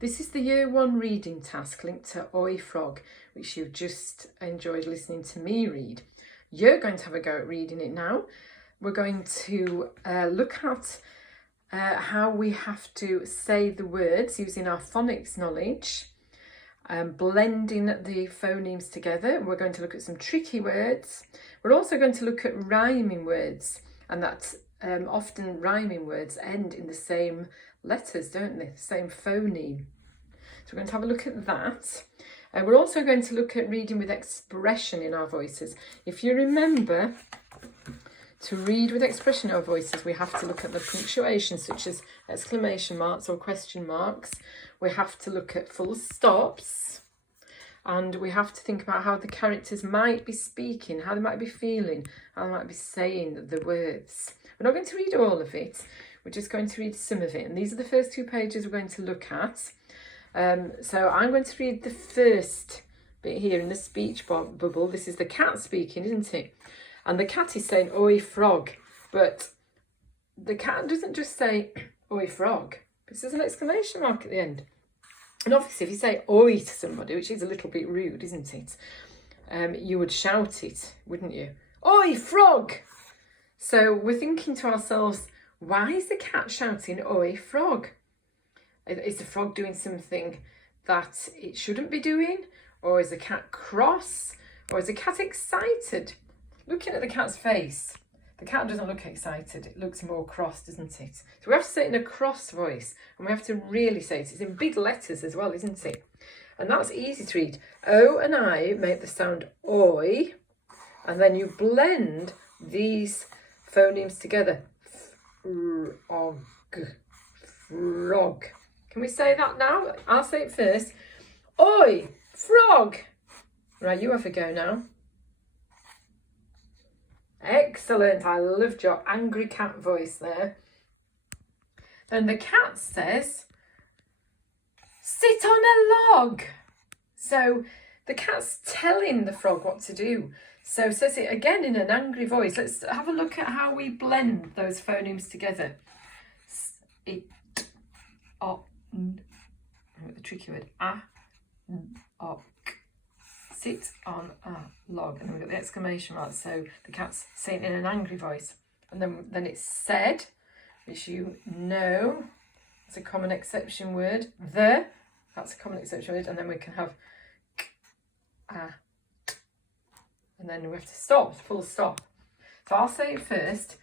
This is the Year 1 reading task linked to Oi Frog, which you've just enjoyed listening to me read. You're going to have a go at reading it now. We're going to look at how we have to say the words using our phonics knowledge, blending the phonemes together. We're going to look at some tricky words. We're also going to look at rhyming words, and that often rhyming words end in the same letters, don't they? The same phoneme. So we're going to have a look at that. We're also going to look at reading with expression in our voices. If you remember, to read with expression in our voices, we have to look at the punctuation, such as exclamation marks or question marks. We have to look at full stops. And we have to think about how the characters might be speaking, how they might be feeling, how they might be saying the words. We're not going to read all of it. We're just going to read some of it. And these are the first 2 pages we're going to look at. So I'm going to read the first bit here in the speech bubble. This is the cat speaking, isn't it? And the cat is saying, "Oi, frog." But the cat doesn't just say, "Oi, frog." There's an exclamation mark at the end. And obviously, if you say "oi" to somebody, which is a little bit rude, isn't it? You would shout it, wouldn't you? "Oi, frog!" So we're thinking to ourselves, why is the cat shouting "Oi, frog"? Is the frog doing something that it shouldn't be doing? Or is the cat cross? Or is the cat excited? Looking at the cat's face, the cat doesn't look excited. It looks more cross, doesn't it? So we have to say it in a cross voice, and we have to really say it. It's in big letters as well, isn't it? And that's easy to read. O and I make the sound oi, and then you blend these phonemes together. Frog, frog. Can we say that now? I'll say it first. Oi, frog. Right, you have a go now. Excellent. I loved your angry cat voice there. Then the cat says, "Sit on a log." So the cat's telling the frog what to do. So says it again in an angry voice. Let's have a look at how we blend those phonemes together. It, o, n, the tricky word, a, n, o, k. Sit on a log. And then we've got the exclamation mark. So the cat's saying in an angry voice. And then it's said, which you know, it's a common exception word. The, that's a common exception word. And then we can have k, a, t. And then we have to stop, full stop. So I'll say it first.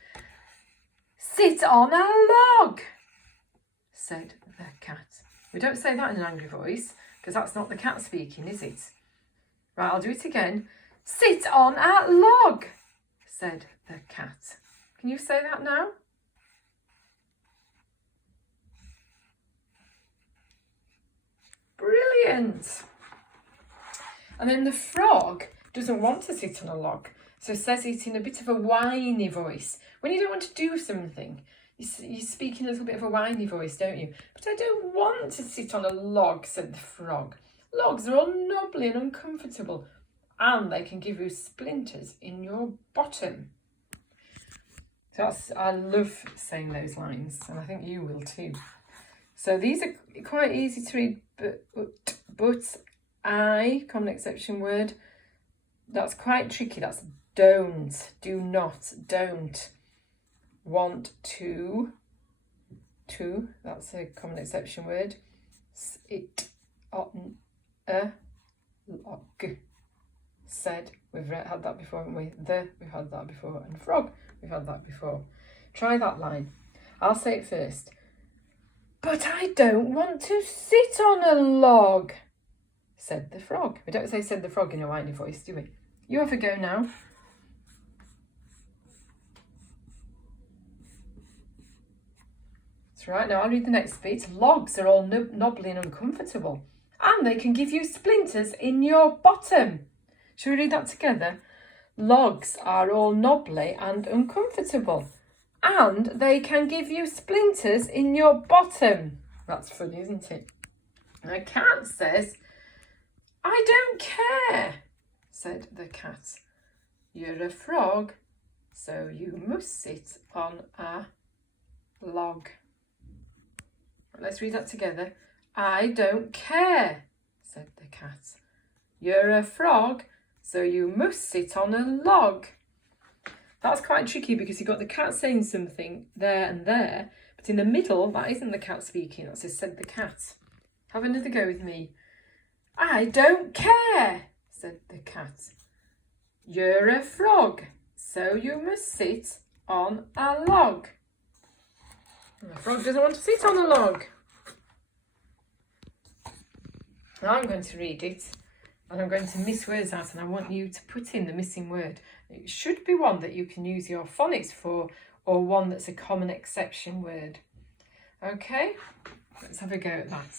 "Sit on a log," said the cat. We don't say that in an angry voice, because that's not the cat speaking, is it? Right, I'll do it again. "Sit on a log," said the cat. Can you say that now? Brilliant. And then the frog doesn't want to sit on a log, so says it in a bit of a whiny voice. When you don't want to do something, you speak in a little bit of a whiny voice, don't you? "But I don't want to sit on a log," said the frog. "Logs are all knobbly and uncomfortable, and they can give you splinters in your bottom." So I love saying those lines, and I think you will too. So these are quite easy to read, but I, common exception word, that's quite tricky. That's don't, do not, don't. Want to, that's a common exception word. It, on, log, said, we've had that before, haven't we? We've had that before, and frog, we've had that before. Try that line. I'll say it first. "But I don't want to sit on a log," said the frog. We don't say "said the frog" in a whiny voice, do we? You have a go now. That's right. Now I'll read the next bit. "Logs are all knobbly and uncomfortable, and they can give you splinters in your bottom." Shall we read that together? "Logs are all knobbly and uncomfortable, and they can give you splinters in your bottom." That's funny, isn't it? And the cat says, "I don't care," said the cat. "You're a frog, so you must sit on a log." Let's read that together. I don't care, said the cat. You're a frog, so you must sit on a log. That's quite tricky because you've got the cat saying something there and there, but in the middle, that isn't the cat speaking, that's just said the cat. Have another go with me. I don't care, said the cat. You're a frog, so you must sit on a log. And the frog doesn't want to sit on a log. Now I'm going to read it, and I'm going to miss words out, and I want you to put in the missing word. It should be one that you can use your phonics for, or one that's a common exception word. Okay, let's have a go at that.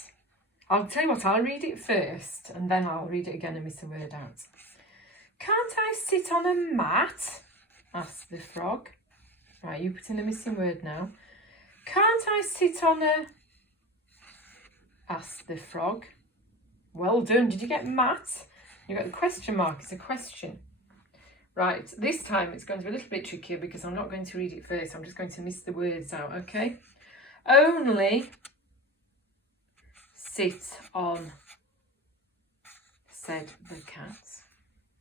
I'll tell you what, I'll read it first, and then I'll read it again and miss a word out. Can't I sit on a mat? Asked the frog. Right, you put in the missing word now. Can't I sit on a... asked the frog. Well done. Did you get mat? You got the question mark. It's a question. Right, this time it's going to be a little bit trickier because I'm not going to read it first. I'm just going to miss the words out, okay? Only sit on, said the cat.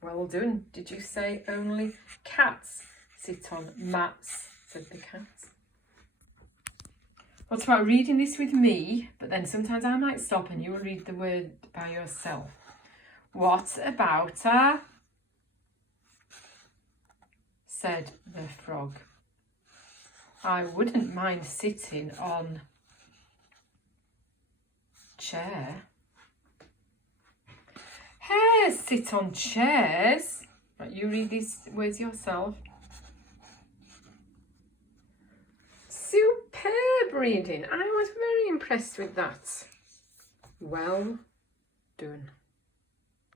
Well done. Did you say only cats sit on mats, said the cat? What about reading this with me, but then sometimes I might stop and you will read the word by yourself. What about a... said the frog. I wouldn't mind sitting on chair. Hares sit on chairs. Right, you read these words yourself. Superb reading. I was very impressed with that. Well done.